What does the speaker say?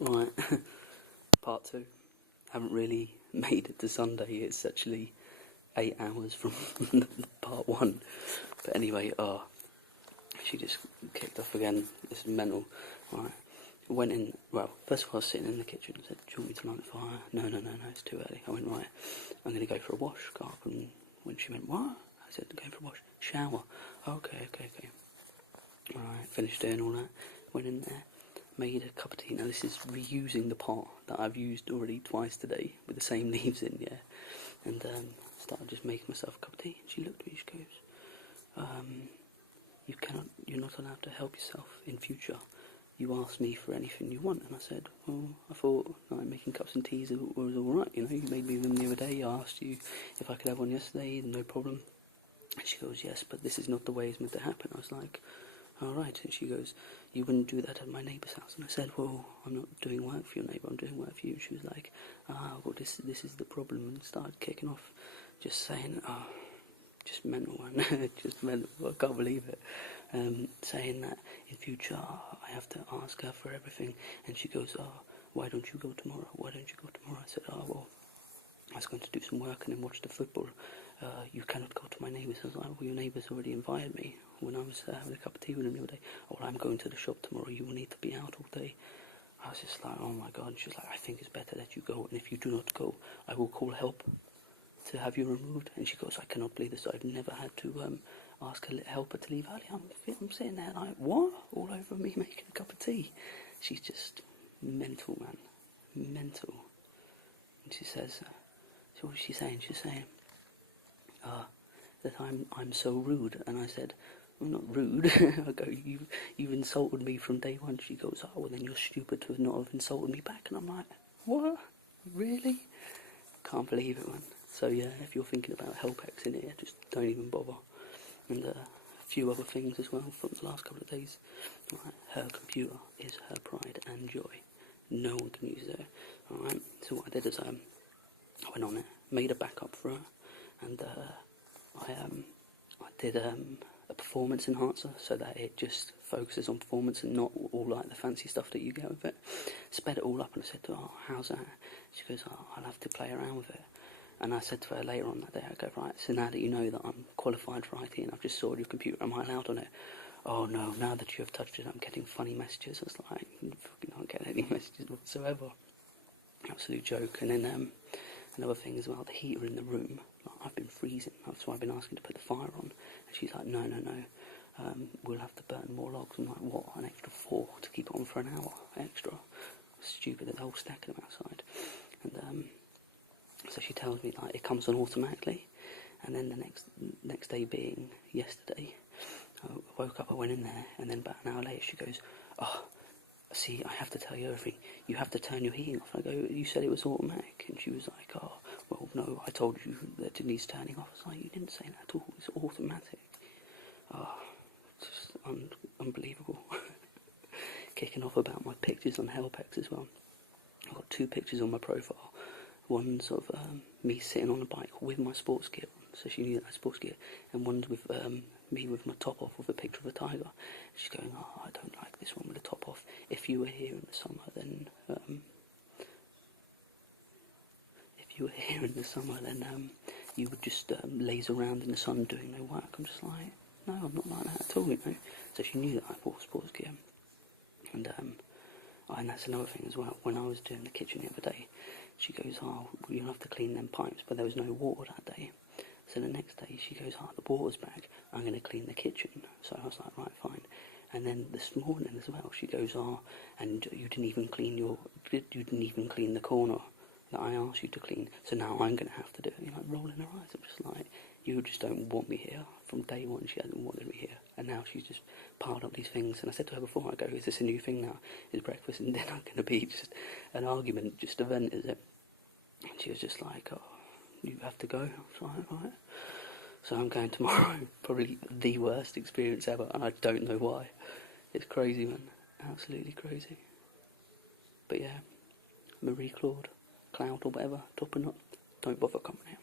Right, part 2. Haven't really made it to Sunday. It's actually 8 hours from part 1. But anyway, she just kicked off again. This is mental. Right, went in. Well, first of all, I was sitting in the kitchen. I said, "Do you want me to light the fire?" No, it's too early. I went, right, I'm going to go for a wash. Go up, and when she went, what? I said, go for a wash. Shower. Okay. Alright, finished doing all that. Went in there, made a cup of tea. Now this is reusing the pot that I've used already twice today with the same leaves in, yeah. And started just making myself a cup of tea. And she looked at me, she goes, you're not allowed to help yourself in future. You ask me for anything you want. And I said, well, I thought like, making cups and teas was alright, you know. You made me them the other day. I asked you if I could have one yesterday, no problem. And she goes, yes, but this is not the way it's meant to happen. I was like, alright. And she goes, you wouldn't do that at my neighbour's house. And I said, well, I'm not doing work for your neighbour, I'm doing work for you. And she was like, well, this is the problem. And started kicking off, just saying, just mental, man. Just mental. I can't believe it. Saying that in future I have to ask her for everything. And she goes, why don't you go tomorrow? Why don't you go tomorrow? I said, well, I was going to do some work and then watch the football. You cannot go to my neighbours. I was like, well, your neighbours already invited me when I was having a cup of tea with them the other day. Oh, well, I'm going to the shop tomorrow. You will need to be out all day. I was just like, oh my God. And she was like, I think it's better that you go. And if you do not go, I will call help to have you removed. And she goes, I cannot believe this. I've never had to ask a helper to leave early. I'm sitting there like, what? All over me making a cup of tea. She's just mental, man. Mental. And she says, so what is she saying? She's saying, that I'm so rude. And I said, I'm not rude. I go, you've insulted me from day one. She goes, oh, well then you're stupid to not have insulted me back. And I'm like, what? Really? Can't believe it, man. So yeah, if you're thinking about Helpx in here, just don't even bother. And a few other things as well from the last couple of days. Right, her computer is her pride and joy. No one can use it. Alright, so what I did is I went on it, made a backup for her, and I did a performance enhancer so that it just focuses on performance and not all like the fancy stuff that you get with it. Sped it all up and I said to her, how's that? She goes, I'll have to play around with it. And I said to her later on that day, I go, right, so now that you know that I'm qualified for IT and I've just sorted your computer, am I allowed on it? Oh no, now that you have touched it, I'm getting funny messages. I was like, I fucking don't get any messages whatsoever. Absolute joke. And then another thing as well, the heater in the room, like, I've been freezing, that's why I've been asking to put the fire on. And she's like, no, we'll have to burn more logs. I'm like, what, an extra 4 to keep it on for an hour extra? Stupid, there's a whole stack of them outside. And so she tells me, like, it comes on automatically. And then the next day being yesterday, I woke up, I went in there, and then about an hour later she goes, oh, see, I have to tell you everything. You have to turn your heating off. I go, you said it was automatic. And she was like, oh, well, no, I told you that it needs turning off. I was like, you didn't say that at all. It's automatic. Oh, just unbelievable. Kicking off about my pictures on Helpx as well. I've got 2 pictures on my profile. One's of me sitting on a bike with my sports gear on, so she knew that I had sports gear. And one's with me with my top off with a picture of a tiger. She's going, oh, I don't like this one with the top off. If you were here in the summer, then you would just laze around in the sun doing no work. I'm just like, no, I'm not like that at all, you know. So she knew that I wore sports gear. And that's another thing as well. When I was doing the kitchen the other day, she goes, oh, you'll have to clean them pipes, but there was no water that day. So the next day she goes, oh, the water's back, I'm going to clean the kitchen. So I was like, right, fine. And then this morning as well, she goes, oh, and you didn't even clean the corner that I asked you to clean, so now I'm going to have to do it. You're like rolling her eyes. I'm just like, you just don't want me here. From day one she hasn't wanted me here, and now she's just piled up these things. And I said to her before, I go, is this a new thing now? Is breakfast and dinner going to be just an argument, just a vent, is it? And she was just like, oh, you have to go. I was like, right. So I'm going tomorrow. Probably the worst experience ever, and I don't know why. It's crazy, man. Absolutely crazy. But yeah, Claude Topenot, don't bother coming here.